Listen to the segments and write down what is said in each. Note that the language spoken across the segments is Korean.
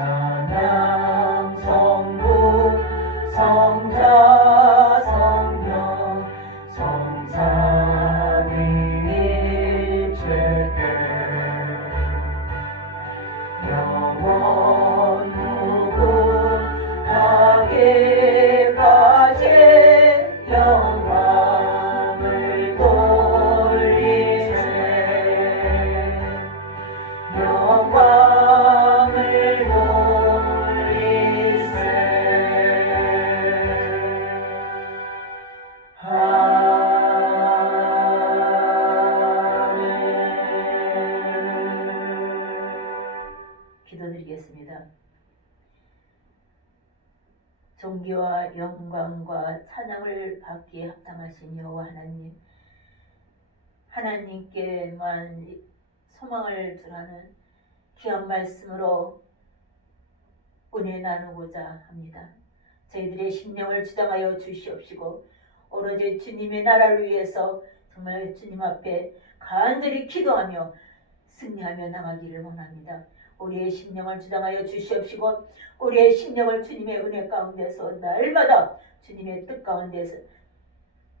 찬양 성부 성자 성령 성삼위일체께 영원 무궁하게까지 영광을 돌리세 영광을 돌리세 아멘. 기도드리겠습니다. 존귀와 영광과 찬양을 받기에 합당하신 여호와 하나님, 하나님께만 소망을 두라는 귀한 말씀으로 은혜 나누고자 합니다. 저희들의 심령을 주장하여 주시옵시고 오로지 주님의 나라를 위해서 정말 주님 앞에 간절히 기도하며 승리하며 나가기를 원합니다. 우리의 심령을 주장하여 주시옵시고 우리의 심령을 주님의 은혜 가운데서 날마다 주님의 뜻 가운데서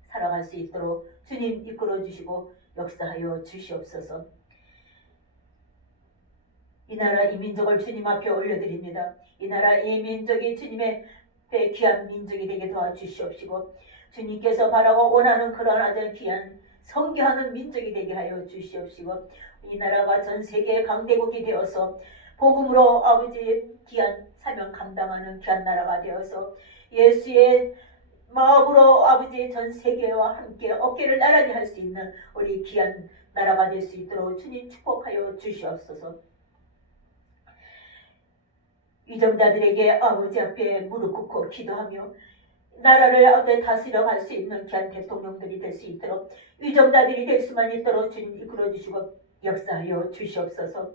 살아갈 수 있도록 주님 이끌어 주시고 역사하여 주시옵소서. 이 나라 이 민족을 주님 앞에 올려드립니다. 이 나라 이 민족이 주님의 귀한 민족이 되게 도와주시옵시고 주님께서 바라고 원하는 그러한 아주 귀한 성교하는 민족이 되게 하여 주시옵시고 이 나라가 전 세계의 강대국이 되어서 복음으로 아버지의 귀한 사명 감당하는 귀한 나라가 되어서 예수의 마음으로 아버지 전 세계와 함께 어깨를 나란히 할 수 있는 우리 귀한 나라가 될 수 있도록 주님 축복하여 주시옵소서. 위정자들에게 아버지 앞에 무릎 꿇고 기도하며 나라를 아버지 다스려 갈 수 있는 귀한 대통령들이 될 수 있도록 위정자들이 될 수만 있도록 주님 이끌어 주시고 역사하여 주시옵소서.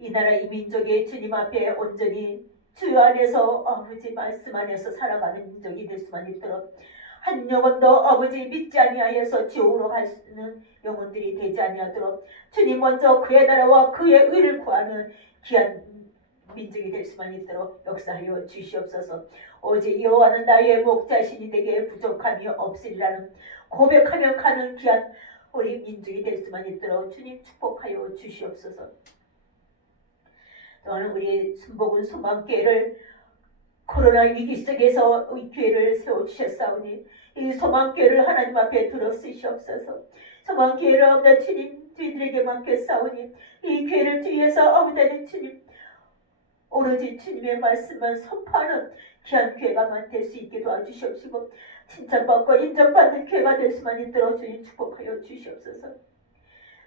이 나라 이 민족이 주님 앞에 온전히 주 안에서 아버지 말씀 안에서 살아가는 민족이 될 수만 있도록 한 영혼도 아버지 믿지 아니하여서 지옥으로 갈 수 있는 영혼들이 되지 아니하도록 주님 먼저 그의 나라와 그의 의를 구하는 귀한 민족이 될 수만 있도록 역사하여 주시옵소서. 오직 여호와는 나의 목자신이 내게 부족함이 없으리라는 고백하며 가는 귀한 우리 민족이 될 수만 있도록 주님 축복하여 주시옵소서. 또한 우리 순복음 소망교회를 코로나 위기 속에서 이 교회를 세워주셨사오니 이 소망교회를 하나님 앞에 들어쓰시옵소서. 소망교회를 아버지 주님 저희들에게 맡겼사오니 이 교회를 위해서 아버지 주님 오로지 주님의 말씀만 선포하는 귀한 교회가 될 수 있게 도와주시옵시고 칭찬받고 인정받는 교회가 될 수만 있도록 주님 축복하여 주시옵소서.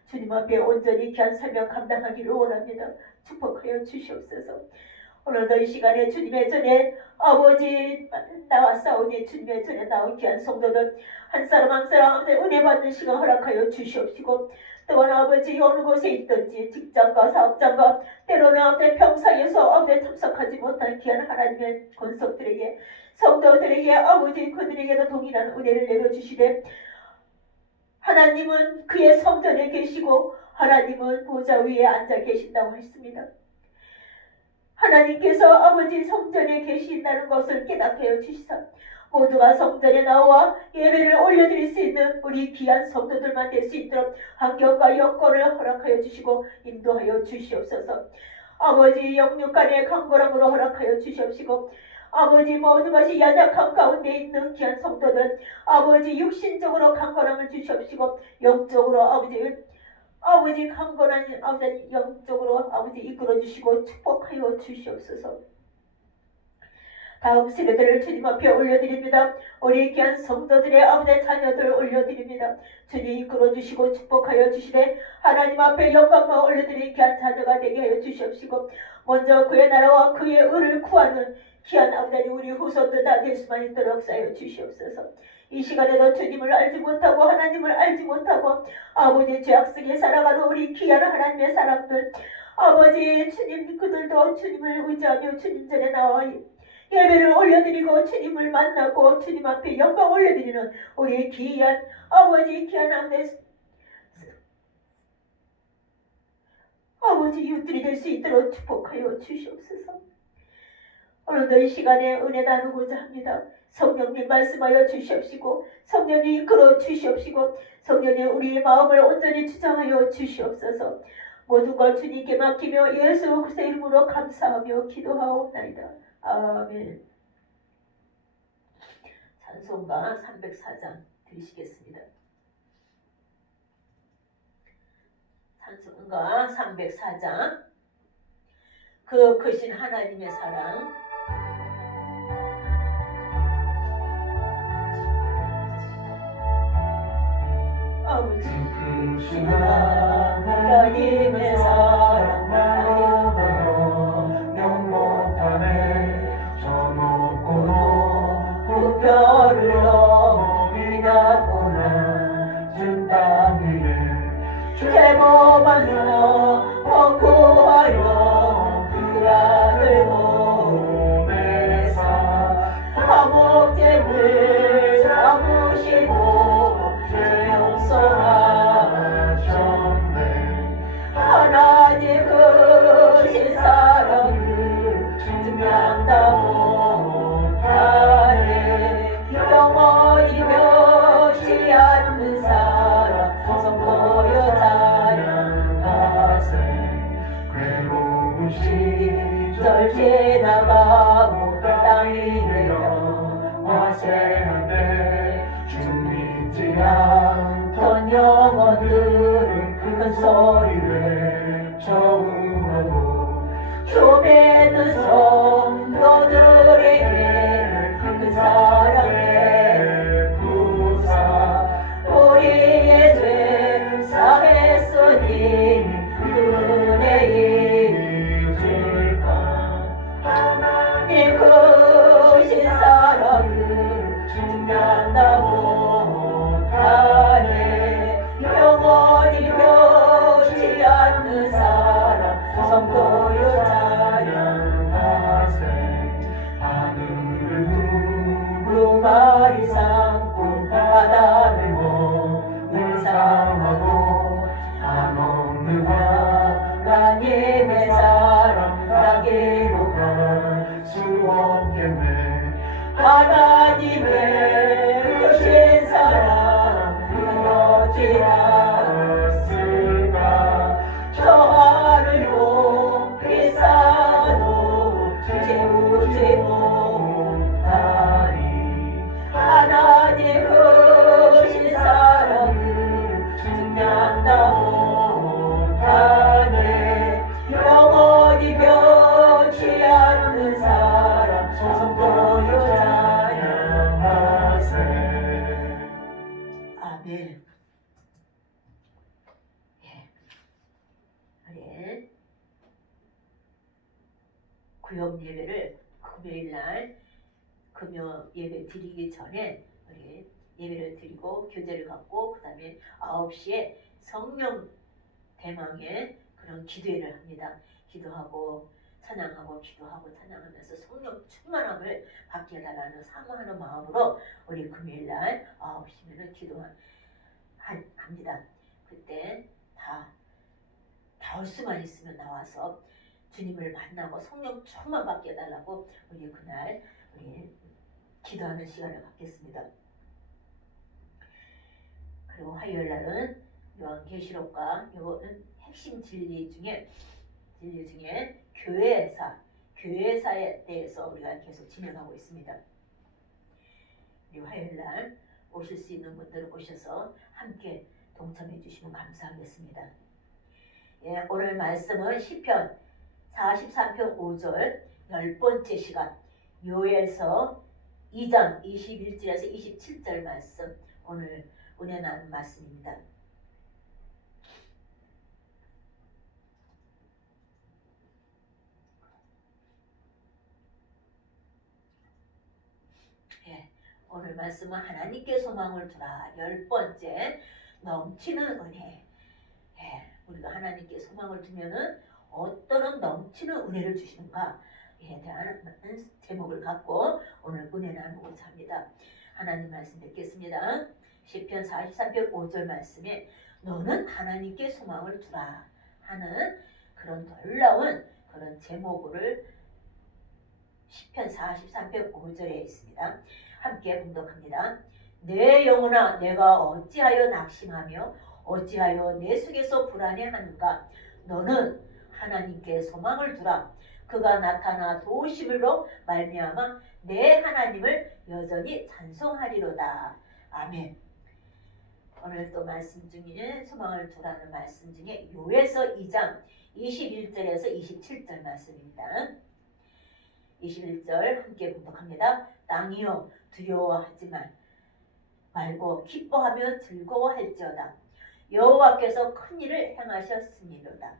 주님 앞에 온전히 귀한 사명 감당하기를 원합니다. 축복하여 주시옵소서. 오늘도 이 시간에 주님의 전에 아버지 나왔사오니 주님의 전에 나온 귀한 성도들 한 사람 한 사람 은혜 받는 시간 허락하여 주시옵시고 또한 아버지 어느 곳에 있든지 직장과 사업장과 때로는 아버지 평상에서 아버지 참석하지 못한 귀한 하나님의 권속들에게 성도들에게 아버지 그들에게도 동일한 은혜를 내려주시되 하나님은 그의 성전에 계시고 하나님은 보좌 위에 앉아 계신다고 했습니다. 하나님께서 아버지 성전에 계신다는 것을 깨닫게 하여 주시사 모두가 성전에 나와 예배를 올려드릴 수 있는 우리 귀한 성도들만 될 수 있도록 환경과 여건을 허락하여 주시고 인도하여 주시옵소서. 아버지 영육간의 강건함으로 허락하여 주시옵시고 아버지 모든 것이 연약한 가운데 있는 귀한 성도들 아버지 육신적으로 강건함을 주시옵시고 영적으로 아버지 강건한 아버지 영적으로 아버지 이끌어 주시고 축복하여 주시옵소서. 다음 세대들을 주님 앞에 올려드립니다. 우리 귀한 성도들의 아버지 자녀들 올려드립니다. 주님 이끌어 주시고 축복하여 주시되 하나님 앞에 영광만 올려드린 귀한 자녀가 되게 하여 주시옵시고 먼저 그의 나라와 그의 의를 구하는 귀한 아버지 우리 후손들 다 될 수만 있도록 역사하여 주시옵소서. 이 시간에도 주님을 알지 못하고 하나님을 알지 못하고 아버지 죄악 속에 살아가는 우리 귀한 하나님의 사람들 아버지 주님 그들도 주님을 의지하며 주님 전에 나와 예배를 올려드리고 주님을 만나고 주님 앞에 영광 올려드리는 우리 귀한 아버지 귀한 아버지 이웃들이 될 수 있도록 축복하여 주시옵소서. 오늘도 이 시간에 은혜 나누고자 합니다. 성령님 말씀하여 주시옵시고 성령님 이끌어 주시옵시고 성령님 우리의 마음을 온전히 주장하여 주시옵소서. 모든 걸 주님께 맡기며 예수 그리스도의 이름으로 감사하며 기도하옵나이다. 아멘. 찬송가 304장 드리시겠습니다. 찬송가 304장 그 크신 하나님의 사랑. 아버지 크신 하나님의 사랑 명 못하네 저 높고도 그 별을 넘어 넘기다보나 진 땅 위에 죄범한 성 구하여 그 아들 보내사 화목제물 삼으시고 죄 용서하셨네. 하나님 크신 사랑을 증명다 못하네. 영원히 변치 않는 사랑 성도여 찬양하세. 괴로운 시절 지나가고 땅 위에 영화세한데 주 믿지 않던 영혼들은 큰 소리를 저울어도 주 믿는 성도들에게 그 사랑의 부사 우리의 죄 사했으니 그 은혜 잊을까. 하나님 크신 사랑을 증명다 못하네. 영원히 변치 않는 사랑 성도여 찬양하세. 하늘을 두 마리 삼고 바다를 mul상하고 한없는 하나님의 사랑 나게로 갈 수 없겠네. 하나님의 크신 사랑 어찌 않았을까. 저 하늘 높이 쌓아도 채우지 못하리. 하나님 크신 사랑을 증명다 못하네. 영원히 변치 않는 사랑 성도여 찬양하세. 아멘. 우리 구역 예배를 금요일날 금요 예배 드리기 전에 우리 예배를 드리고 교제를 갖고 그 다음에 9시에 성령 대망의 그런 기도회를 합니다. 기도하고 찬양하고 기도하고 찬양하면서 성령 충만함을 받게 해달라는 사모하는 마음으로 우리 금요일날 9시면은 기도합니다. 그때 다 나올 수만 있으면 나와서 주님을 만나고 성령 충만 받게 해달라고 우리 그날 우리 기도하는 시간을 갖겠습니다. 그리고 화요일 날은 요한계시록과 요거는 핵심 진리 중에 교회사에 대해서 우리가 계속 진행하고 있습니다. 우리 화요일 날 오실 수 있는 분들은 오셔서 함께 동참해 주시면 감사하겠습니다. 예, 오늘 말씀은 시편 43편 5절 10번째 시간 요엘서 2장 21절에서 27절 말씀 오늘 은혜 나눈 말씀입니다. 예, 오늘 말씀은 하나님께 소망을 두라 10번째 넘치는 은혜. 예, 우리가 하나님께 소망을 두면은 어떤 넘치는 은혜를 주시는가에 대한 제목을 갖고 오늘 은혜 나누고자 합니다. 하나님 말씀 듣겠습니다. 시편 43편 5절 말씀에 너는 하나님께 소망을 두라 하는 그런 놀라운 그런 제목을 시편 43편 5절에 있습니다. 함께 봉독합니다. 내 영혼아 내가 어찌하여 낙심하며 어찌하여 내 속에서 불안해하는가. 너는 하나님께 소망을 두라. 그가 나타나 도우심으로 말미암아 내 하나님을 여전히 찬송하리로다. 아멘. 오늘 또 말씀 중에 소망을 두라는 말씀 중에 요에서 2장 21절에서 27절 말씀입니다. 21절 함께 봉독합니다. 땅이여 두려워하지 말고 기뻐하며 즐거워할지어다. 여호와께서 큰 일을 행하셨음이로다.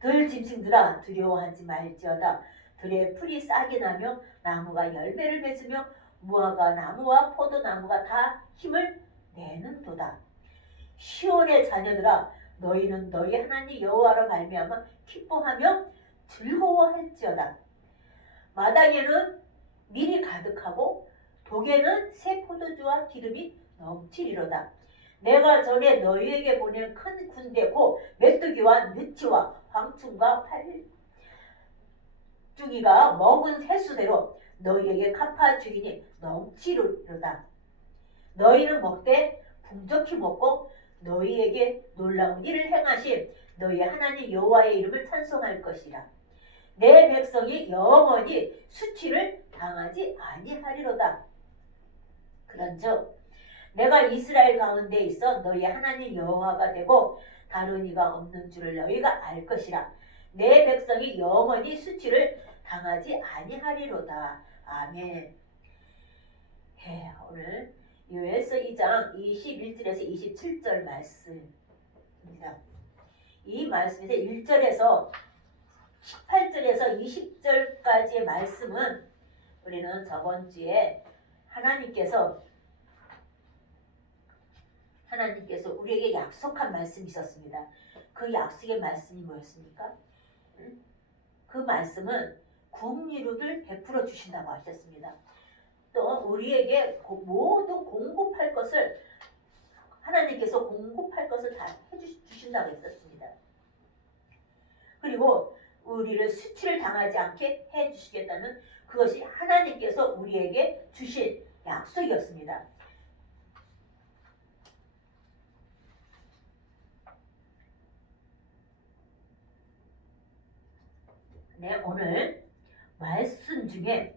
들 짐승들아 두려워하지 말지어다. 들의 풀이 싹이 나며 나무가 열매를 맺으며 무화과 나무와 포도나무가 다 힘을 내는도다. 시온의 자녀들아 너희는 너희 하나님 여호와로 말미암아 기뻐하며 즐거워할지어다. 마당에는 밀이 가득하고 독에는 새 포도주와 기름이 넘치리로다. 내가 전에 너희에게 보낸 큰 군대고 메뚜기와 느치와 황충과 팔중이가 먹은 횟수대로 너희에게 갚아주리니 넘치리로다. 너희는 먹되 풍족히 먹고 너희에게 놀라운 일을 행하신 너희 하나님 여호와의 이름을 찬송할 것이라. 내 백성이 영원히 수치를 당하지 아니하리로다. 그런즉 내가 이스라엘 가운데 있어 너희 하나님 여호와가 되고 다른 이가 없는 줄을 너희가 알 것이라. 내 백성이 영원히 수치를 당하지 아니하리로다. 아멘. 오늘 요에서 2장 21절에서 27절 말씀입니다. 이 말씀에서 1절에서 18절에서 20절까지의 말씀은 우리는 저번 주에 하나님께서 우리에게 약속한 말씀이 있었습니다. 그 약속의 말씀이 뭐였습니까? 그 말씀은 국리루를 베풀어 주신다고 하셨습니다. 또 우리에게 모든 공급할 것을 하나님께서 공급할 것을 다 해주신다고 했었습니다. 그리고 우리를 수치를 당하지 않게 해주시겠다는 그것이 하나님께서 우리에게 주신 약속이었습니다. 네, 오늘 말씀 중에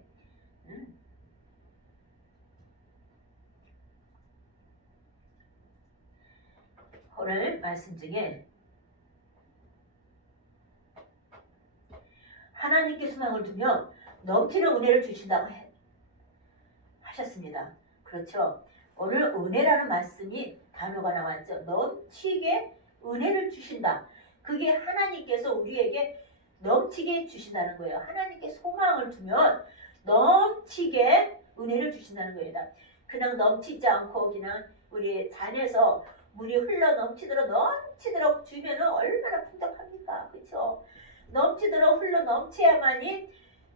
하나님께 소망을 두며 넘치는 은혜를 주신다고 하셨습니다. 그렇죠? 오늘 은혜라는 말씀이 단어가 나왔죠. 넘치게 은혜를 주신다. 그게 하나님께서 우리에게 넘치게 주신다는 거예요. 하나님께 소망을 두면 넘치게 은혜를 주신다는 거예요. 그냥 넘치지 않고 그냥 우리 잔에서 물이 흘러 넘치도록 주면은 얼마나 풍족합니까? 그렇죠? 넘치도록 흘러 넘쳐야만이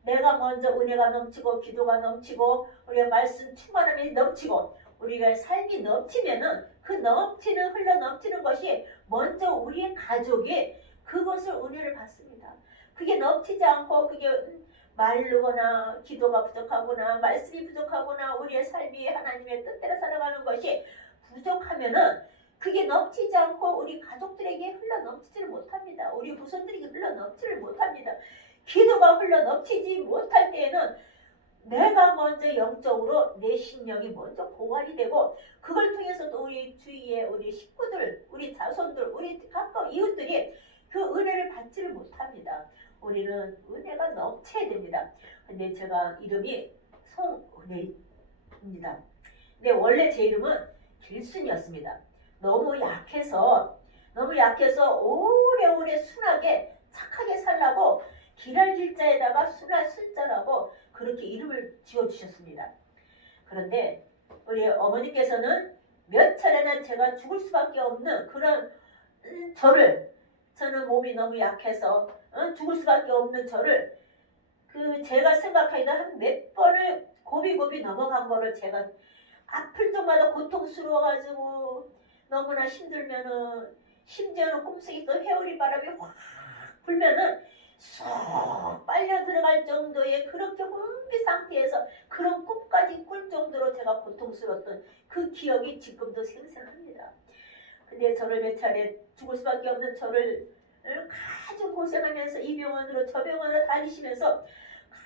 내가 먼저 은혜가 넘치고 기도가 넘치고 우리가 말씀 충만함이 넘치고 우리가 삶이 넘치면은 그 흘러 넘치는 것이 먼저 우리의 가족이 그것을 은혜를 받습니다. 그게 넘치지 않고 그게 마르거나 기도가 부족하거나 말씀이 부족하거나 우리의 삶이 하나님의 뜻대로 살아가는 것이 부족하면은 그게 넘치지 않고 우리 가족들에게 흘러 넘치지를 못합니다. 우리 후손들에게 흘러 넘치를 못합니다. 기도가 흘러 넘치지 못할 때에는 내가 먼저 영적으로 내 심령이 먼저 고갈이 되고 그걸 통해서도 우리 주위에 우리 식구들, 우리 자손들, 우리 가까운 이웃들이 그 은혜를 받지를 못합니다. 우리는 은혜가 넘쳐야 됩니다. 근데 제가 이름이 송은혜입니다. 근데 원래 제 이름은 길순이었습니다. 너무 약해서 오래오래 순하게 착하게 살라고 길할 길자에다가 순할 순자라고 그렇게 이름을 지어주셨습니다. 그런데 우리 어머니께서는 몇 차례나 제가 죽을 수밖에 없는 그런 저는 몸이 너무 약해서 죽을 수밖에 없는 저를 제가 생각하기도 한 몇 번을 고비고비 넘어간 거를 제가 아플 때마다 고통스러워가지고 너무나 힘들면은 심지어는 꿈속에 또 회오리 바람이 확 불면은 쏙 빨려 들어갈 정도의 그렇게 혼미 상태에서 그런 꿈까지 꿀 정도로 제가 고통스러웠던 그 기억이 지금도 생생합니다. 근데 저를 몇 차례 죽을 수밖에 없는 저를 아주 고생하면서 이 병원으로 저 병원으로 다니시면서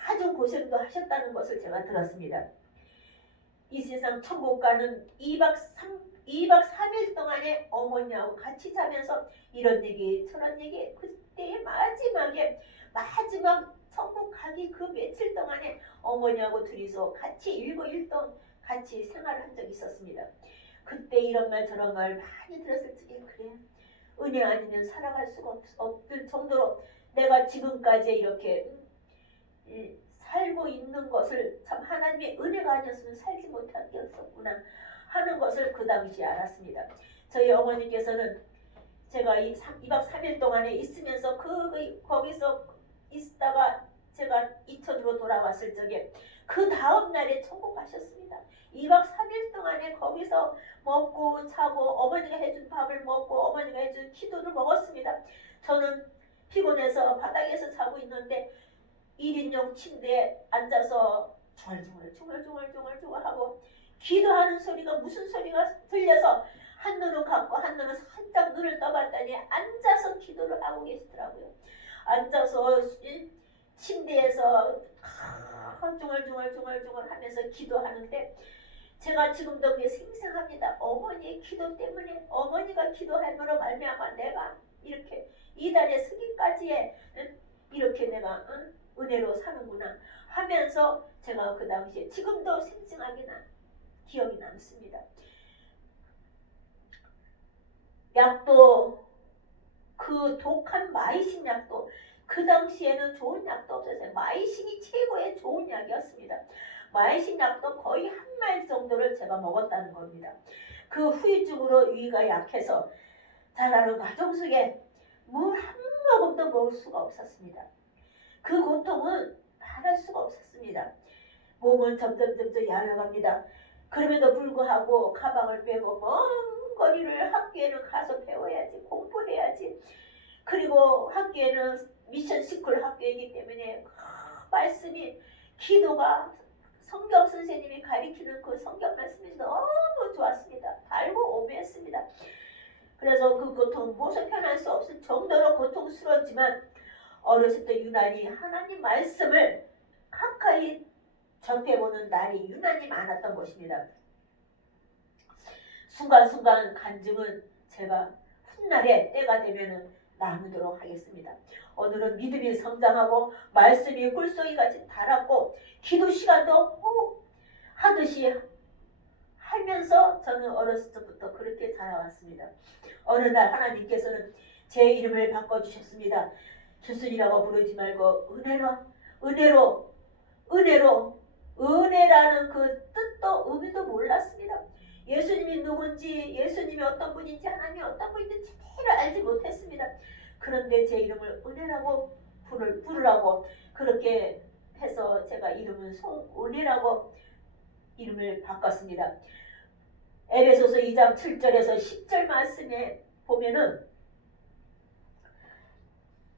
아주 고생도 하셨다는 것을 제가 들었습니다. 이 세상 천국 가는 2박 3일 동안에 어머니하고 같이 자면서 이런 얘기 저런 얘기 그때의 마지막 천국 가기 그 며칠 동안에 어머니하고 둘이서 같이 일거일동 같이 생활한 적이 있었습니다. 그때 이런 말 저런 말 많이 들었을 적에 그래 은혜 아니면 살아갈 수가 없을 정도로 내가 지금까지 이렇게 살고 있는 것을 참 하나님의 은혜가 아니었으면 살지 못할 게 없었구나 하는 것을 그 당시에 알았습니다. 저희 어머니께서는 제가 2박 3일 동안에 있으면서 거기서 있다가 제가 이천으로 돌아왔을 적에 그 다음 날에 천국 가셨습니다. 2박 3일 동안에 거기서 먹고 자고 어머니가 해준 밥을 먹고 어머니가 해준 기도를 먹었습니다. 저는 피곤해서 바닥에서 자고 있는데 1인용 침대에 앉아서 중얼중얼 하고 기도하는 소리가 무슨 소리가 들려서 한눈은 감고 한눈은 살짝 눈을 떠봤더니 앉아서 기도를 하고 계시더라고요. 앉아서 침대에서 중얼중얼 하면서 기도하는데 제가 지금도 그게 생생합니다. 어머니의 기도 때문에 어머니가 기도함으로 말미암아 내가 이렇게 이 단에 서기까지의 이렇게 내가 은혜로 사는구나 하면서 제가 그 당시에 지금도 생생하게 기억이 남습니다. 약도 그 독한 마이신 약도 그 당시에는 좋은 약도 없었어요. 마이신이 최고의 좋은 약이었습니다. 마이신 약도 거의 한 말 정도를 제가 먹었다는 겁니다. 그 후유증으로 위가 약해서 자라는 과정 속에 물 한 모금도 먹을 수가 없었습니다. 그 고통은 말할 수가 없었습니다. 몸은 점점 야약합니다. 그럼에도 불구하고 가방을 메고 먼 거리를 학교에는 가서 배워야지 공부해야지. 그리고 학교에는 미션 스쿨 학교이기 때문에 말씀이 기도가 성경 선생님이 가리키는 그 성경 말씀이 너무 좋았습니다. 달고 오묘했습니다. 그래서 그 고통 무엇을 표현할 수 없을 정도로 고통스러웠지만 어렸을 때 유난히 하나님 말씀을 가까이 접해보는 날이 유난히 많았던 것입니다. 순간순간 간증은 제가 훗날에 때가 되면 나누도록 하겠습니다. 오늘은 믿음이 성장하고 말씀이 꿀송이같이 달았고 기도 시간도 하듯이 하면서 저는 어렸을 때부터 그렇게 자라왔습니다. 어느 날 하나님께서는 제 이름을 바꿔주셨습니다. 교순이라고 부르지 말고 은혜라는 그 뜻도 의미도 몰랐습니다. 예수님이 누군지 예수님이 어떤 분인지 하나님이 어떤 분인지 제대로 알지 못했습니다. 그런데 제 이름을 은혜라고 부르라고 그렇게 해서 제가 이름은 송은혜라고 이름을 바꿨습니다. 에베소서 2장 7절에서 10절 말씀에 보면은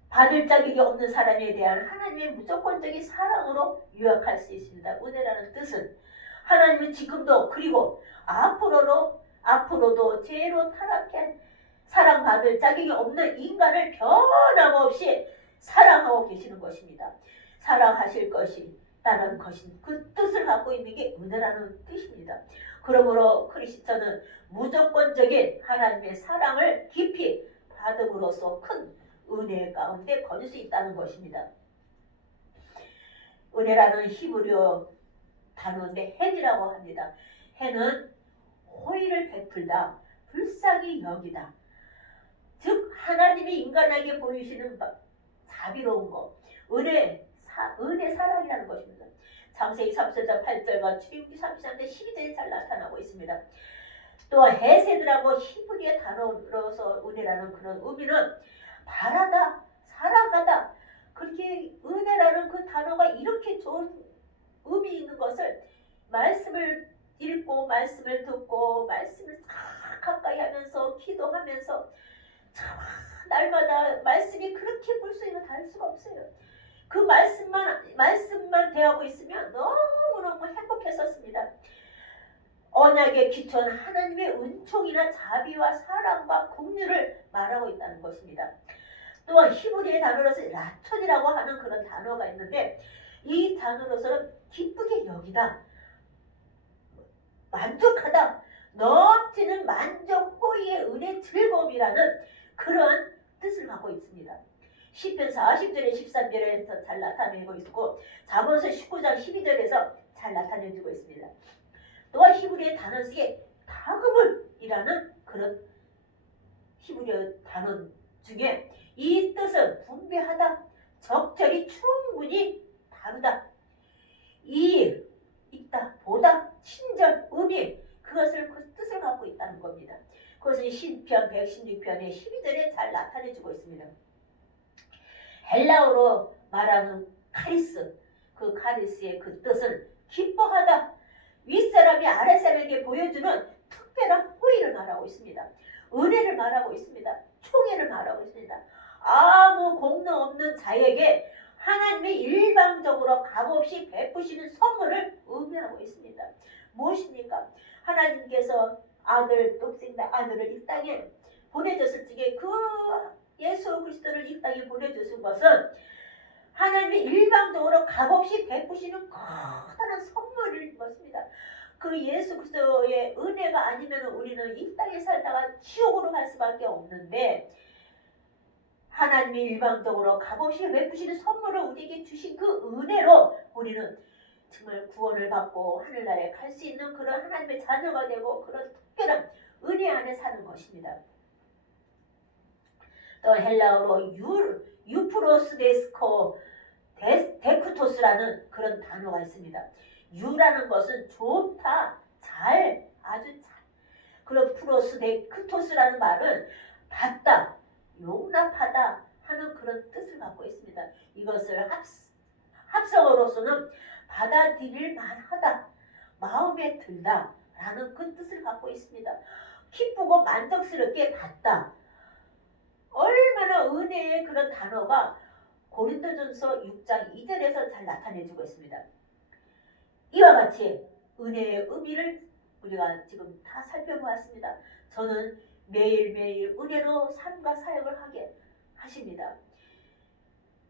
받을 자격이 없는 사람에 대한 하나님의 무조건적인 사랑으로 요약할 수 있습니다. 은혜라는 뜻은 하나님은 지금도 그리고 앞으로도 죄로 타락한 사랑받을 자격이 없는 인간을 변함없이 사랑하고 계시는 것입니다. 사랑하실 것이 다른 것인 그 뜻을 갖고 있는 게 은혜라는 뜻입니다. 그러므로 크리스천은 무조건적인 하나님의 사랑을 깊이 받음으로써 큰 은혜 가운데 거닐 수 있다는 것입니다. 은혜라는 히브리어 단어인데 헨이라고 합니다. 헨은 호의를 베풀다, 불쌍히 여기다. 즉 하나님이 인간에게 보이시는 자비로운 것, 은혜 사랑이라는 것입니다. 창세기 3절 8절과 출애굽기 33절 12절에 잘 나타나고 있습니다. 또 헤세드라고 히브리어 단어로서 은혜라는 그런 의미는 바라다, 사랑하다. 그렇게 은혜라는 그 단어가 이렇게 좋은 의미 있는 것을 말씀을 읽고 말씀을 듣고 말씀을 가까이 하면서 기도하면서 참 날마다 말씀이 그렇게 물속에 닿을 수가 없어요. 그 말씀만 대하고 있으면 너무너무 행복했었습니다. 언약의 기초는 하나님의 은총이나 자비와 사랑과 긍휼을 말하고 있다는 것입니다. 또한 히브리의 단어로서 라촌이라고 하는 그런 단어가 있는데 이 단어로서는 기쁘게 여기다, 만족하다, 넘치는 만족, 호의의 은혜, 즐거움이라는 그러한 뜻을 갖고 있습니다. 시편 40절에 13절에서 잘 나타내고 있고 잠언서 19장 12절에서 잘 나타내주고 있습니다. 또한 히브리의 단어 중에 다그물이라는 그런 히브리어 단어 중에 이 뜻은 분배하다, 적절히 충분히 다루다, 있다, 보다, 친절, 의미, 그것을 그 뜻을 갖고 있다는 겁니다. 그것은 시편 116편의 12절에 잘 나타내주고 있습니다. 헬라어로 말하는 카리스, 그 카리스의 그 뜻은 기뻐하다, 윗사람이 아랫사람에게 보여주는 특별한 호의를 말하고 있습니다. 은혜를 말하고 있습니다. 총애를 말하고 있습니다. 아무 공로 없는 자에게 하나님의 일방적으로 값없이 베푸시는 선물을 의미하고 있습니다. 무엇입니까? 하나님께서 독생자 아들을 이 땅에 보내줬을 적에 그 예수 그리스도를 이 땅에 보내주신 것은 하나님의 일방적으로 값없이 베푸시는 커다란 선물일 것입니다. 그 예수 그리스도의 은혜가 아니면 우리는 이 땅에 살다가 지옥으로 갈 수밖에 없는데 하나님이 일방적으로 값없이 베푸시는 선물을 우리에게 주신 그 은혜로 우리는 정말 구원을 받고 하늘나라에 갈 수 있는 그런 하나님의 자녀가 되고 그런 특별한 은혜 안에 사는 것입니다. 또 헬라어로 유프로스데스코 데크토스라는 그런 단어가 있습니다. 유라는 것은 좋다, 잘, 아주 잘. 그리고 프로스데크토스라는 말은 받다, 용납하다 하는 그런 뜻을 갖고 있습니다. 이것을 합성어로서는 받아들일 만하다, 마음에 들다 라는 그 뜻을 갖고 있습니다. 기쁘고 만족스럽게 받다. 얼마나 은혜의 그런 단어가 고린도전서 6장 2절에서 잘 나타내주고 있습니다. 이와 같이 은혜의 의미를 우리가 지금 다 살펴보았습니다. 저는 매일매일 은혜로 삶과 사역을 하게 하십니다.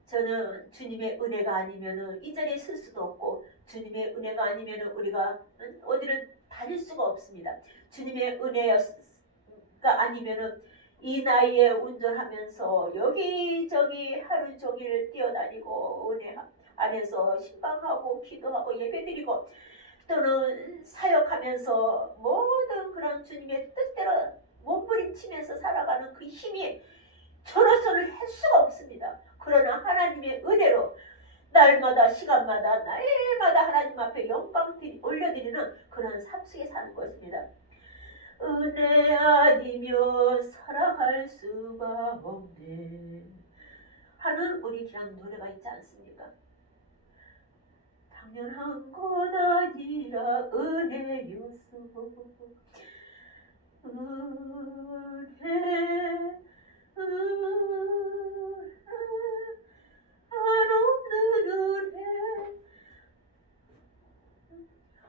저는 주님의 은혜가 아니면 이 자리에 설 수도 없고 주님의 은혜가 아니면 우리가 어디를 다닐 수가 없습니다. 주님의 은혜가 아니면 이 나이에 운전하면서 여기저기 하루 종일 뛰어다니고 은혜 안에서 신방하고 기도하고 예배드리고 또는 사역하면서 모든 그런 주님의 뜻대로 몸부림치면서 살아가는 그 힘이 저로서는 할 수가 없습니다. 그러나 하나님의 은혜로 날마다 시간마다 날마다 하나님 앞에 영광 올려드리는 그런 삶 속에 사는 것입니다. 은혜 아니면 살아갈 수가 없네 하는 우리 귀한 노래가 있지 않습니까? 당연한 것 아니라 은혜였어. 은혜 한없는 은혜.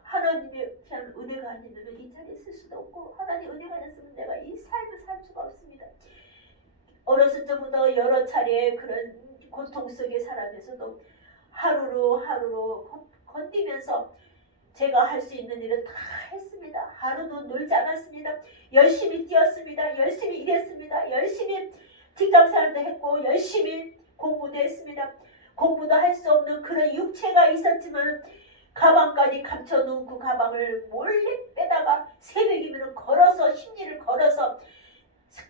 하나님의 그냥 은혜가 아니면 이 자리에 있을 수도 없고 하나님 은혜가 아니었으면 내가 이 삶을 살 수가 없습니다. 어렸을 적부터 여러 차례 그런 고통 속에 살아면서도 하루로 건디면서 제가 할 수 있는 일을 다 했습니다. 하루도 놀지 않았습니다. 열심히 뛰었습니다. 열심히 일했습니다. 열심히 직장생활도 했고 열심히 공부도 했습니다. 공부도 할 수 없는 그런 육체가 있었지만 가방까지 감춰놓은 그 가방을 몰래 빼다가 새벽이면 걸어서 심리를 걸어서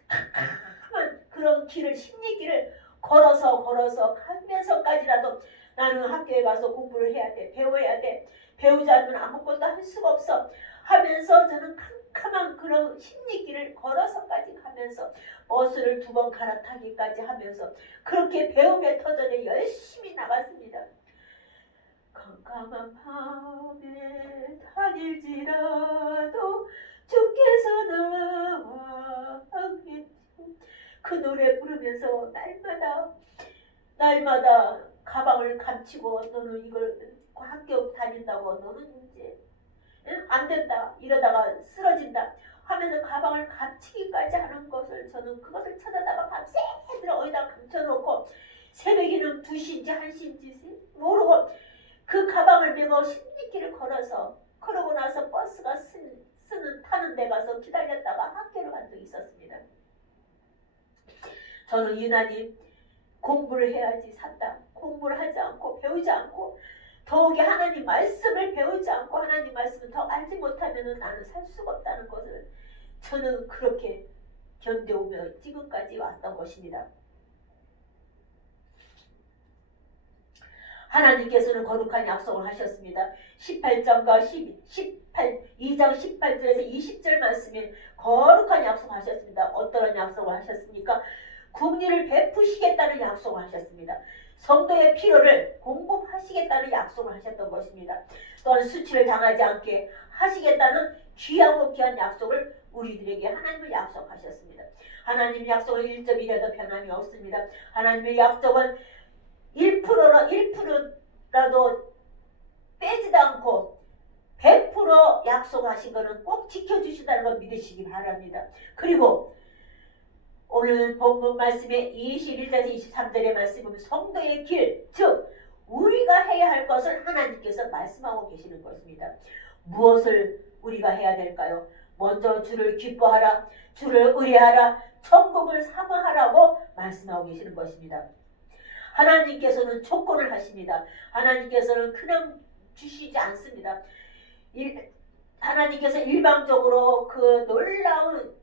캄캄한 그런 길을 심리길을 걸어서 가면서까지라도 나는 학교에 가서 공부를 해야 돼, 배워야 돼, 배우지 않으면 아무것도 할 수가 없어 하면서 저는 캄캄한 그런 심리길을 걸어서까지 가면서 버스를 2번 갈아타기까지 하면서 그렇게 배움의 터전에 열심히 나갔습니다. 깜깜한 밤에 다닐지라도 주께서 나와 함께 그 노래 부르면서 날마다 가방을 감추고 너는 이걸 학교 다닌다고 너는 이제 안 된다 이러다가 쓰러진다 하면서 가방을 감추기까지 하는 것을 저는 그것을 찾아다가 밤새도록 어디다 감춰놓고 새벽에는 2시인지 1시인지 모르고 그 가방을 메고 16길을 걸어서 그러고 나서 버스가 타는 데 가서 기다렸다가 학교를 간 적이 있었습니다. 저는 유난히 공부를 해야지 산다. 공부를 하지 않고 배우지 않고 더욱이 하나님 말씀을 배우지 않고 하나님 말씀을 더 알지 못하면 나는 살 수가 없다는 것을 저는 그렇게 견뎌오며 지금까지 왔던 것입니다. 하나님께서는 거룩한 약속을 하셨습니다. 18장과 2장 18절에서 20절 말씀에 거룩한 약속을 하셨습니다. 어떤 약속을 하셨습니까? 국리를 베푸시겠다는 약속을 하셨습니다. 성도의 필요를 공급하시겠다는 약속을 하셨던 것입니다. 또한 수치를 당하지 않게 하시겠다는 귀하고 귀한 약속을 우리들에게 하나님을 약속하셨습니다. 하나님의 약속은 1점이라도 변함이 없습니다. 하나님의 약속은 1%라도 빼지도 않고 100% 약속하신 것은 꼭 지켜주신다는 걸 믿으시기 바랍니다. 그리고 오늘 본문 말씀에 21절에서 23절의 말씀은 성도의 길, 즉 우리가 해야 할 것을 하나님께서 말씀하고 계시는 것입니다. 무엇을 우리가 해야 될까요? 먼저 주를 기뻐하라, 주를 의뢰하라, 천국을 사모하라고 말씀하고 계시는 것입니다. 하나님께서는 조건을 하십니다. 하나님께서는 그냥 주시지 않습니다. 하나님께서 일방적으로 그 놀라운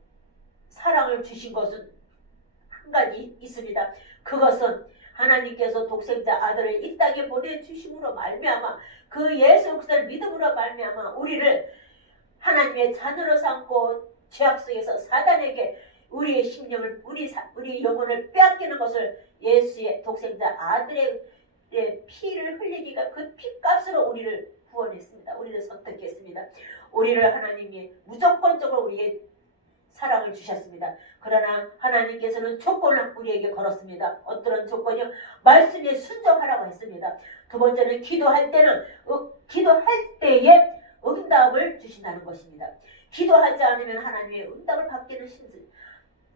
사랑을 주신 것은 한 가지 있습니다. 그것은 하나님께서 독생자 아들을 이 땅에 보내주심으로 말미암아 그 예수 그리스도를 믿음으로 말미암아 우리를 하나님의 자녀로 삼고 죄악 속에서 사단에게 우리의 심령을 우리 영혼을 빼앗기는 것을 예수의 독생자 아들의 피를 흘리기가 그 피값으로 우리를 구원했습니다. 우리를 선택했습니다. 우리를 하나님이 무조건적으로 우리의 사랑을 주셨습니다. 그러나 하나님께서는 조건을 우리에게 걸었습니다. 어떤 조건이요? 말씀에 순종하라고 했습니다. 두 번째는 기도할 때에 응답을 주신다는 것입니다. 기도하지 않으면 하나님의 응답을 받기는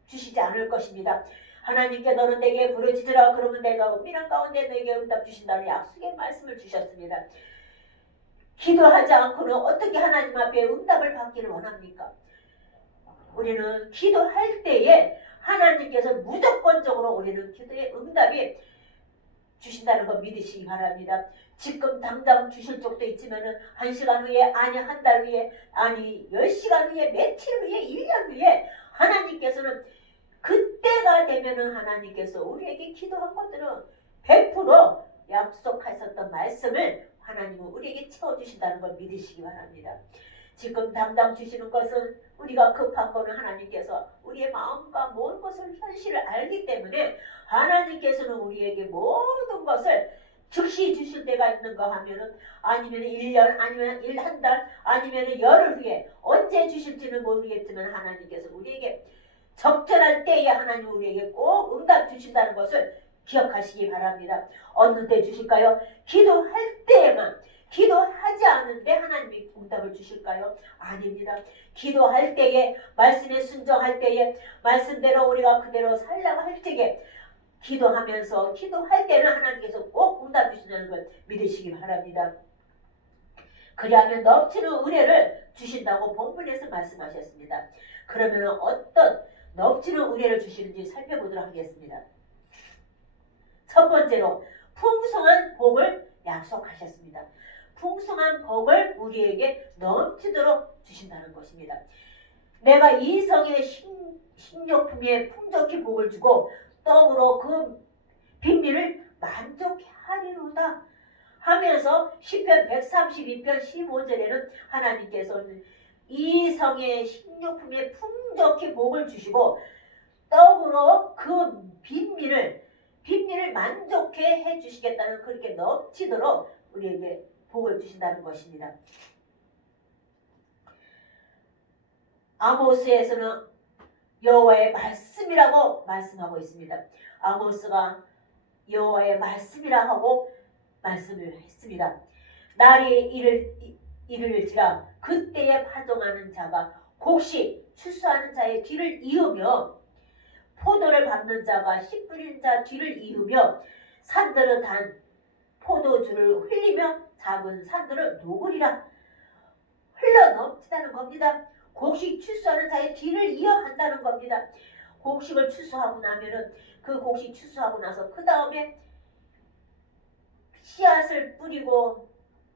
주시지 않을 것입니다. 하나님께 너는 내게 부르짖으라 그러면 내가 은밀한 가운데 내게 응답 주신다는 약속의 말씀을 주셨습니다. 기도하지 않고는 어떻게 하나님 앞에 응답을 받기를 원합니까? 우리는 기도할 때에 하나님께서 무조건적으로 우리는 기도의 응답이 주신다는 거 믿으시기 바랍니다. 지금 당장 주실 적도 있지만은 1시간 후에 아니 한 달 후에 아니 10시간 후에 며칠 후에 1년 후에 하나님께서는 그때가 되면은 하나님께서 우리에게 기도한 것들은 100% 약속하셨던 말씀을 하나님은 우리에게 채워주신다는 걸 믿으시기 바랍니다. 지금 당장 주시는 것은 우리가 급한 거는 하나님께서 우리의 마음과 모든 것을 현실을 알기 때문에 하나님께서는 우리에게 모든 것을 즉시 주실 때가 있는가 하면은 아니면 1년 아니면 한 달 아니면 열흘 후에 언제 주실지는 모르겠지만 하나님께서 우리에게 적절할 때에 하나님 우리에게 꼭 응답 주신다는 것을 기억하시기 바랍니다. 어느 때 주실까요? 기도할 때에만. 기도하지 않는데 하나님이 응답을 주실까요? 아닙니다. 기도할 때에 말씀에 순종할 때에 말씀대로 우리가 그대로 살라고 할 적에 기도하면서 기도할 때는 하나님께서 꼭 응답 주신다는 걸 믿으시기 바랍니다. 그리하면 넘치는 은혜를 주신다고 본문에서 말씀하셨습니다. 그러면 어떤 넘치는 은혜를 주시는지 살펴보도록 하겠습니다. 첫 번째로 풍성한 복을 약속하셨습니다. 풍성한 복을 우리에게 넘치도록 주신다는 것입니다. 내가 이성의 식료품에 풍족히 복을 주고 떡으로 그 빈민을 만족해 하리로다 하면서 시편 132편 15절에는 하나님께서는 이성의 식료품에 풍족히 복을 주시고 떡으로 그 빈민을 만족해 해주시겠다는 그렇게 넘치도록 우리에게 복을 주신다는 것입니다. 아모스에서는 여호와의 말씀이라고 말씀하고 있습니다. 아모스가 여호와의 말씀이라 하고 말씀을 했습니다. 날이 이를지라 그때에 파종하는 자가 곡식 추수하는 자의 뒤를 이으며 포도를 밟는 자가 씨 뿌린 자 뒤를 이으며 산들은 단 포도주를 흘리며 작은 산들은 녹으리라. 흘러 넘치다는 겁니다. 곡식 추수하는 자의 뒤를 이어간다는 겁니다. 곡식을 추수하고 나면은 그 곡식 추수하고 나서 그 다음에 씨앗을 뿌리고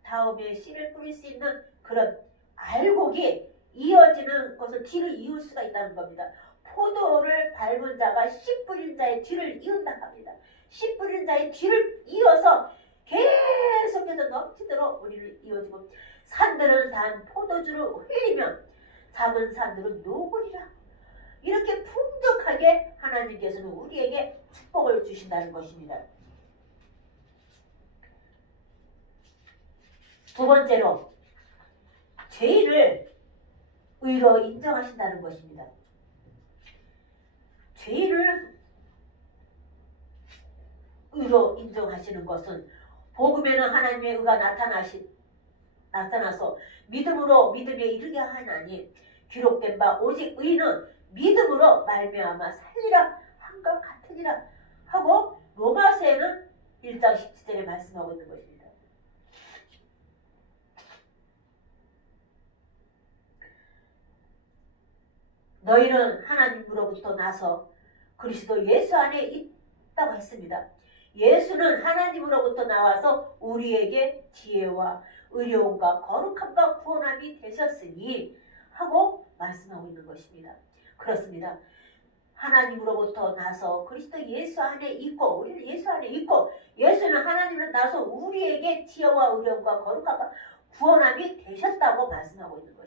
다음에 씨를 뿌릴 수 있는 그런 알곡이 이어지는 것을 뒤를 이을 수가 있다는 겁니다. 포도를 밟은 자가 씨 뿌린 자의 뒤를 이은다 합니다. 씨 뿌린 자의 뒤를 이어서 계속해서 넘치도록 우리를 이어지고 산들은 단 포도주를 흘리며 작은 산들은 녹으리라. 이렇게 풍족하게 하나님께서는 우리에게 축복을 주신다는 것입니다. 두 번째로 죄를 의로 인정하신다는 것입니다. 죄를 의로 인정하시는 것은 복음에는 하나님의 의가 나타나서 믿음으로 믿음에 이르게 하나니 기록된 바 오직 의는 믿음으로 말미암아 살리라 한 것 같으니라 하고 로마서에는 1장 17절에 말씀하고 있는 것입니다. 너희는 하나님으로부터 나서 그리스도 예수 안에 있다고 했습니다. 예수는 하나님으로부터 나와서 우리에게 지혜와 의로움과 거룩함과 구원함이 되셨으니 하고 말씀하고 있는 것입니다. 그렇습니다. 하나님으로부터 나서 그리스도 예수 안에 있고 우리는 예수 안에 있고 예수는 하나님으로 나서 우리에게 지혜와 의로움과 거룩함과 구원함이 되셨다고 말씀하고 있는 것입니다.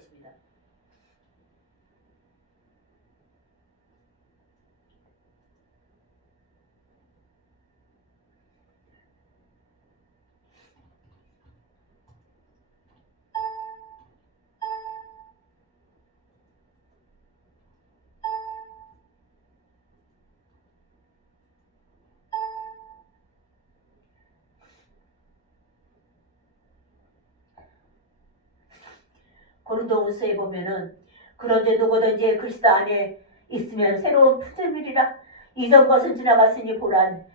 고린도후서에 보면은 그런데 누구든지 그리스도 안에 있으면 새로운 피조물이라 이전 것은 지나갔으니 보란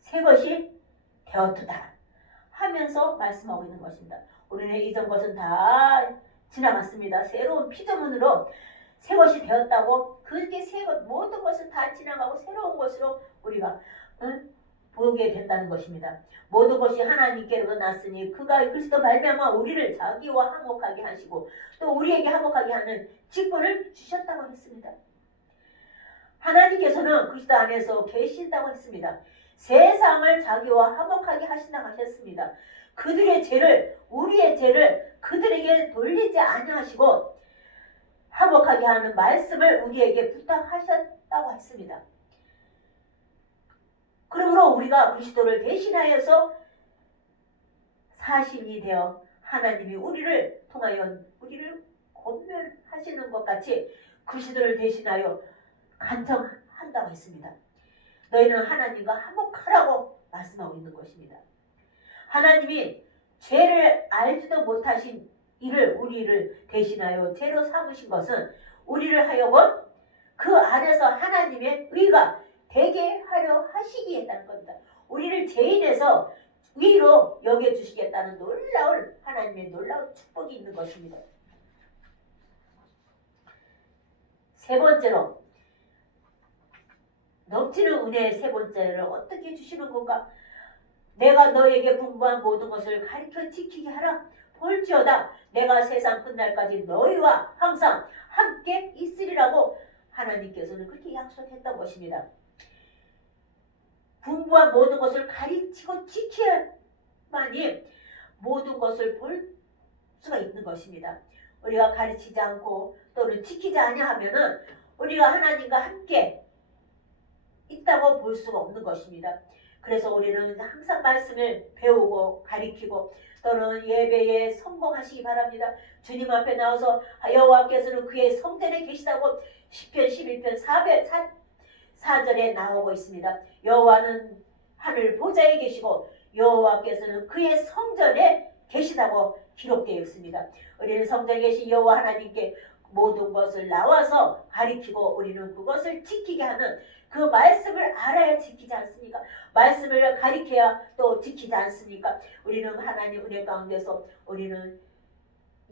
새 것이 되었도다 하면서 말씀하고 있는 것입니다. 우리는 이전 것은 다 지나갔습니다. 새로운 피조물로 새 것이 되었다고 그렇게 모든 것은 다 지나가고 새로운 것으로 우리가 보게 된다는 것입니다. 모든 것이 하나님께로 났으니 그가 그리스도 말미암아 우리를 자기와 화목하게 하시고 또 우리에게 화목하게 하는 직분을 주셨다고 했습니다. 하나님께서는 그리스도 안에서 계신다고 했습니다. 세상을 자기와 화목하게 하신다고 하셨습니다. 그들의 죄를 우리의 죄를 그들에게 돌리지 아니하시고 화목하게 하는 말씀을 우리에게 부탁하셨다고 했습니다. 그러므로 우리가 그리스도를 대신하여서 사신이 되어 하나님이 우리를 통하여 우리를 권면하시는 것 같이 그리스도를 대신하여 간청한다고 했습니다. 너희는 하나님과 화목하라고 말씀하고 있는 것입니다. 하나님이 죄를 알지도 못하신 이를 우리를 대신하여 죄로 삼으신 것은 우리를 하여금 그 안에서 하나님의 의가 되게 하려 하시기에 따른 겁니다. 우리를 죄인에서 의로 여겨주시겠다는 놀라운 하나님의 놀라운 축복이 있는 것입니다. 세 번째로 넘치는 은혜의 세 번째를 어떻게 주시는 건가? 내가 너에게 분부한 모든 것을 가르쳐 지키게 하라. 볼지어다 내가 세상 끝날까지 너희와 항상 함께 있으리라고 하나님께서는 그렇게 약속했던 것입니다. 분부한 모든 것을 가르치고 지켜야만이 모든 것을 볼 수가 있는 것입니다. 우리가 가르치지 않고 또는 지키지 아니하면은 우리가 하나님과 함께 있다고 볼 수가 없는 것입니다. 그래서 우리는 항상 말씀을 배우고 가리키고 또는 예배에 성공하시기 바랍니다. 주님 앞에 나와서 여호와께서는 그의 성전에 계시다고 시편 11편 4절에 나오고 있습니다. 여호와는 하늘 보좌에 계시고 여호와께서는 그의 성전에 계시다고 기록되어 있습니다. 우리는 성전에 계신 여호와 하나님께 모든 것을 나와서 가리키고 우리는 그것을 지키게 하는 그 말씀을 알아야 지키지 않습니까? 말씀을 가리켜야 또 지키지 않습니까? 우리는 하나님 은혜 가운데서 우리는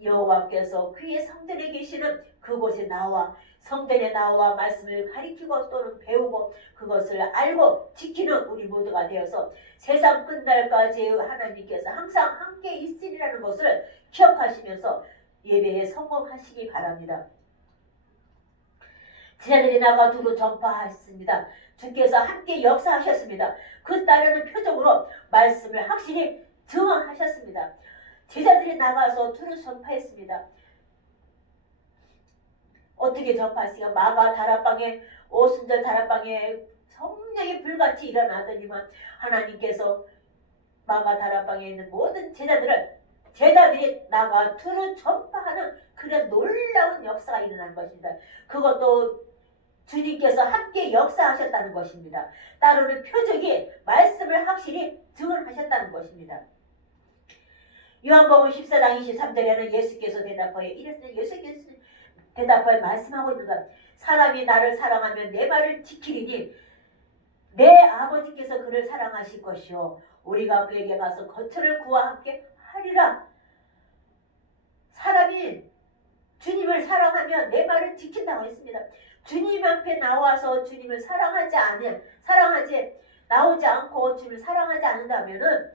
여호와께서 그의 성전에 계시는 그곳에 나와 성전에 나와 말씀을 가리키고 또는 배우고 그것을 알고 지키는 우리 모두가 되어서 세상 끝날까지 하나님께서 항상 함께 있으리라는 것을 기억하시면서 예배에 성공하시기 바랍니다. 제자들이 나가 두루 전파하였습니다. 주께서 함께 역사하셨습니다. 그 따르는 표적으로 말씀을 확실히 증언하셨습니다. 제자들이 나가서 두루 전파했습니다. 어떻게 전파했어요? 마가 다락방에 오순절 다락방에 성령이 불같이 일어나더니만 하나님께서 마가 다락방에 있는 모든 제자들이 나가 두루 전파하는 그런 놀라운 역사가 일어난 것입니다. 그것도 주님께서 함께 역사하셨다는 것입니다. 따르는 표적이 말씀을 확실히 증언하셨다는 것입니다. 요한복음 14장 23절에는 예수께서 대답하여 이랬으니 예수께서 대답하여 말씀하고 있는가 사람이 나를 사랑하면 내 말을 지키리니 내 아버지께서 그를 사랑하실 것이요 우리가 그에게 가서 거처를 그와 함께 하리라. 사람이 주님을 사랑하면 내 말을 지킨다고 했습니다. 주님 앞에 나와서 주님을 나오지 않고 주님을 사랑하지 않는다면은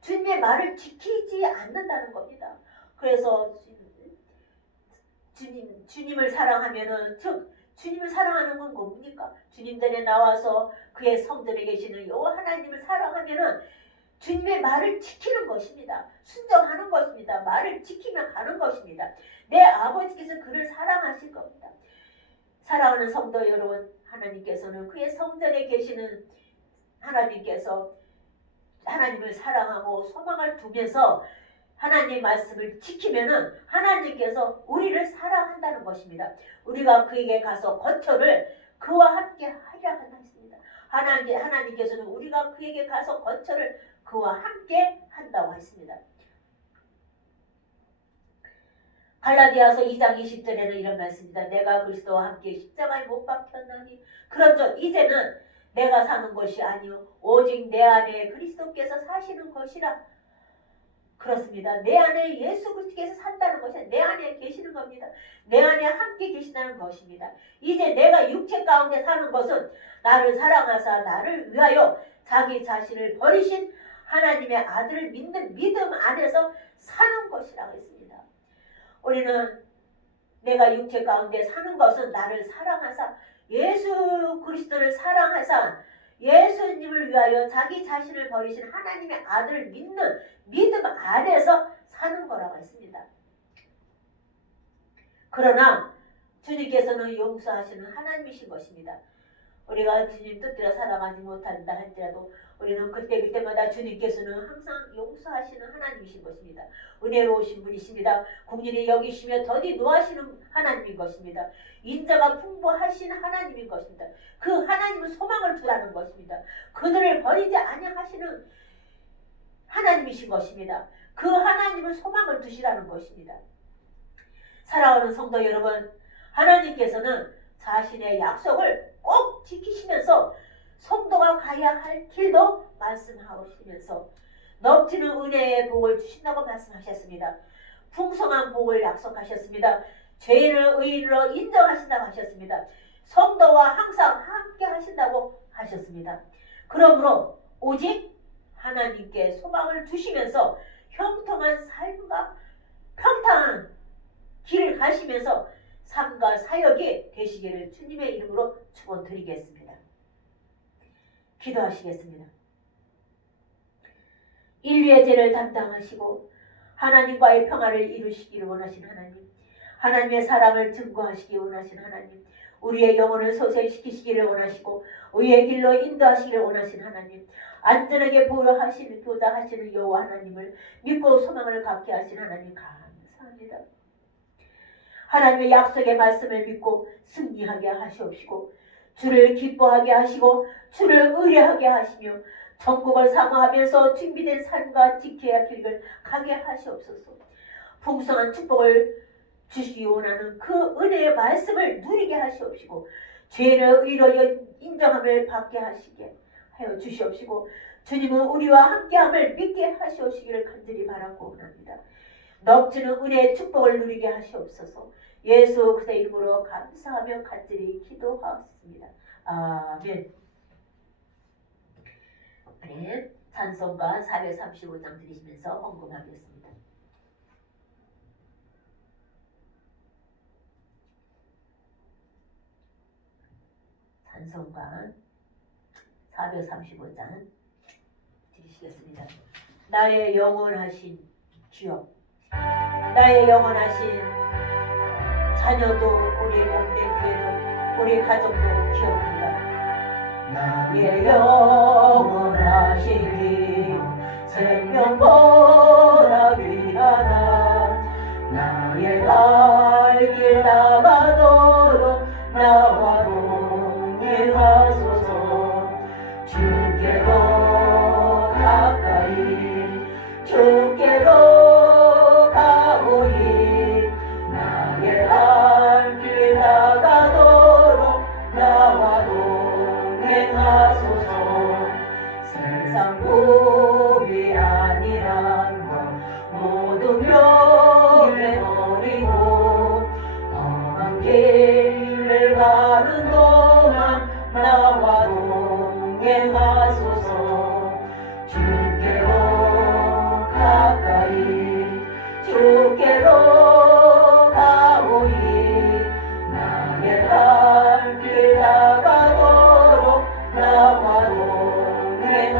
주님의 말을 지키지 않는다는 겁니다. 그래서 주님을 사랑하면은 즉 주님을 사랑하는 건 뭡니까? 주님 전에 나와서 그의 성전에 계시는 여호와 하나님을 사랑하면은 주님의 말을 지키는 것입니다. 순종하는 것입니다. 말을 지키며 가는 것입니다. 내 아버지께서 그를 사랑하실 겁니다. 사랑하는 성도 여러분, 하나님께서는 그의 성전에 계시는 하나님께서 하나님을 사랑하고 소망을 두면서 하나님의 말씀을 지키면은 하나님께서 우리를 사랑한다는 것입니다. 우리가 그에게 가서 거처를 그와 함께 하려 한다 했습니다. 하나님께서는 우리가 그에게 가서 거처를 그와 함께 한다고 했습니다. 갈라디아서 2장 20절에는 이런 말씀입니다. 내가 그리스도와 함께 십자가에 못 박혔나니 그런즉 이제는 내가 사는 것이 아니요 오직 내 안에 그리스도께서 사시는 것이라. 그렇습니다. 내 안에 예수 그리스도께서 산다는 것은 내 안에 계시는 겁니다. 내 안에 함께 계신다는 것입니다. 이제 내가 육체 가운데 사는 것은 나를 사랑하사 나를 위하여 자기 자신을 버리신 하나님의 아들을 믿는 믿음 안에서 사는 것이라고 했습니다. 우리는 내가 육체 가운데 사는 것은 나를 사랑하사 예수 그리스도를 사랑하사 예수님을 위하여 자기 자신을 버리신 하나님의 아들을 믿는 믿음 안에서 사는 거라고 했습니다. 그러나 주님께서는 용서하시는 하나님이신 것입니다. 우리가 주님 뜻대로 살아가지 못한다 할지라도 우리는 그때마다 주님께서는 항상 용서하시는 하나님이신 것입니다. 은혜로우신 분이십니다. 국률이 여기시며 더디 노하시는 하나님인 것입니다. 인자가 풍부하신 하나님인 것입니다. 그 하나님은 소망을 두라는 것입니다. 그들을 버리지 아니하시는 하나님이신 것입니다. 그 하나님은 소망을 두시라는 것입니다. 사랑하는 성도 여러분, 하나님께서는 자신의 약속을 꼭 지키시면서 성도가 가야 할 길도 말씀하시면서 넘치는 은혜의 복을 주신다고 말씀하셨습니다. 풍성한 복을 약속하셨습니다. 죄인을 의인으로 인정하신다고 하셨습니다. 성도와 항상 함께 하신다고 하셨습니다. 그러므로 오직 하나님께 소망을 두시면서 형통한 삶과 평탄한 길을 가시면서 삶과 사역이 되시기를 주님의 이름으로 축원드리겠습니다. 기도하시겠습니다. 인류의 죄를 담당하시고 하나님과의 평화를 이루시기를 원하신 하나님, 하나님의 사랑을 증거하시기 원하신 하나님, 우리의 영혼을 소생시키시기를 원하시고 의의 길로 인도하시기를 원하신 하나님, 안전하게 보호하시는 교다하시는 여호와 하나님을 믿고 소망을 갖게 하신 하나님 감사합니다. 하나님의 약속의 말씀을 믿고 승리하게 하시옵시고 주를 기뻐하게 하시고 주를 의뢰하게 하시며 천국을 사모하면서 준비된 삶과 지켜야 할 길을 가게 하시옵소서. 풍성한 축복을 주시기 원하는 그 은혜의 말씀을 누리게 하시옵시고 죄를 의로 인정함을 받게 하시게 하여 주시옵시고 주님은 우리와 함께함을 믿게 하시옵시기를 간절히 바라고 원합니다. 넘치는 은혜의 축복을 누리게 하시옵소서. 예수 그리스도의 이름으로 감사하며 간절히 기도하옵습니다. 아멘. 네, 찬송가 435장 드리시면서 헌금하겠습니다. 찬송가 435장 드리시겠습니다. 나의 영원하신 주여, 나의 영원하신 자녀도 우리 몸된 교회도 우리 가족도 기억합니다. 나의 영원하신 길 생명보다 귀하다. 나의 갈 길 나가도록 나와 동행하소서. 주께로 가까이 주께로 가오니 나의 갈 길 나가도록 나와 동행하소서. 세상 복이 아니란 것 모두 변해버리고 험한 길을 가는 동안 나와 동행하소서. 주께로 가까이 주께로 가오니 나의 갈 길 나가도록 나와 동행하소서.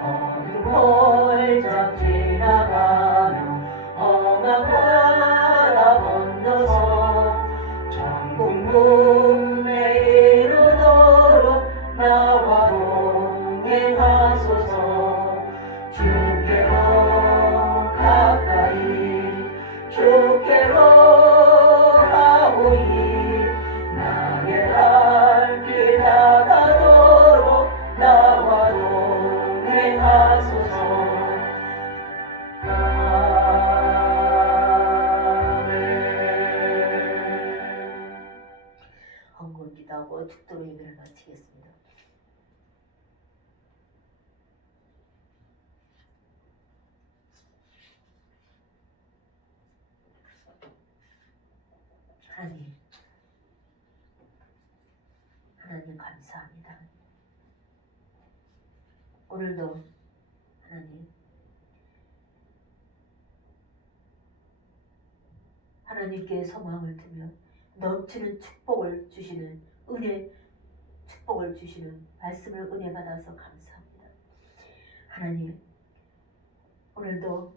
어둠 홀짝 지나가며 험한 바다 건너서 천국 문에 이르도록 나와 동행하소서. 주께로 가까이 주께로 가오니 나의 갈 길 나가도록 나와 동행하소서. 아멘. 헌금 기도하고 축도로 예배를 마치겠습니다. 하나님 감사합니다. 오늘도 하나님께 소망을 두며 넘치는 축복을 주시는 축복을 주시는 말씀을 은혜 받아서 감사합니다. 하나님, 오늘도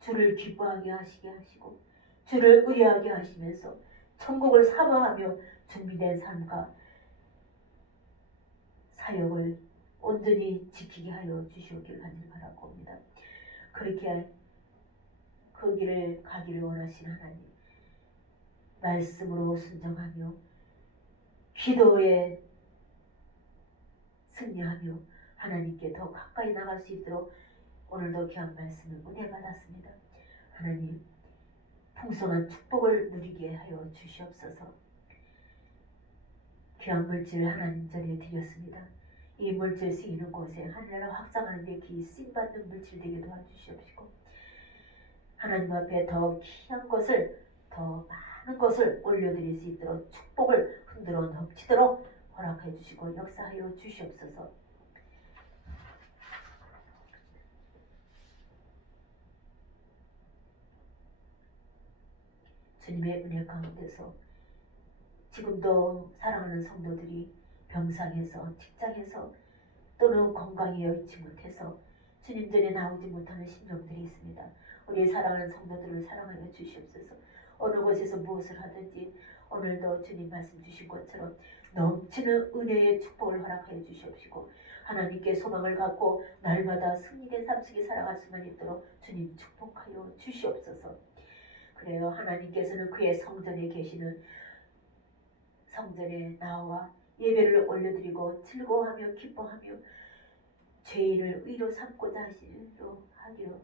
주를 기뻐하게 하시게 하시고 주를 의뢰하게 하시면서 천국을 사모하며 준비된 삶과 사역을 온전히 지키게 하여 주시옵기를 간절히 바라고 옵니다. 그렇게 그 길을 가기를 원하시는 하나님, 말씀으로 순종하며 기도에 승리하며 하나님께 더 가까이 나갈 수 있도록 오늘도 귀한 말씀을 은혜 받았습니다. 하나님, 풍성한 축복을 누리게 하여 주시옵소서. 귀한 물질 하나님 전에 드렸습니다. 이 물질 쓰이는 곳에 하늘나라 확장하는 데 귀히 쓰임받는 물질 되게 도와주시옵시고 하나님 앞에 더 귀한 것을 더 많은 것을 올려드릴 수 있도록 축복을 흔들어 넘치도록 허락해 주시고 역사하여 주시옵소서. 주님의 은혜 가운데서 지금도 사랑하는 성도들이 병상에서 직장에서 또는 건강이 여의치 못해서 주님 전에 나오지 못하는 심령들이 있습니다. 우리 사랑하는 성도들을 사랑하여 주시옵소서. 어느 곳에서 무엇을 하든지 오늘도 주님 말씀 주신 것처럼 넘치는 은혜의 축복을 허락하여 주시옵시고 하나님께 소망을 갖고 날마다 승리된 삶 속에 살아갈 수만 있도록 주님 축복하여 주시옵소서. 그래요. 하나님께서는 그의 성전에 계시는 성전에 나와 예배를 올려드리고 즐거워하며 기뻐하며 죄인을 의로 삼고자 하기로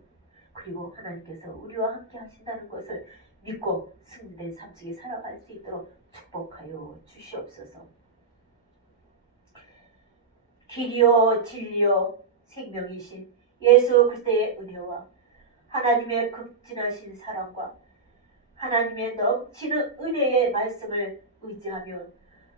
그리고 하나님께서 우리와 함께 하신다는 것을 믿고 승리된 삶 속에 살아갈 수 있도록 축복하여 주시옵소서. 길이요 진리요 생명이신 예수 그리스도의 은혜와 하나님의 극진하신 사랑과 하나님의 넘치는 은혜의 말씀을 의지하며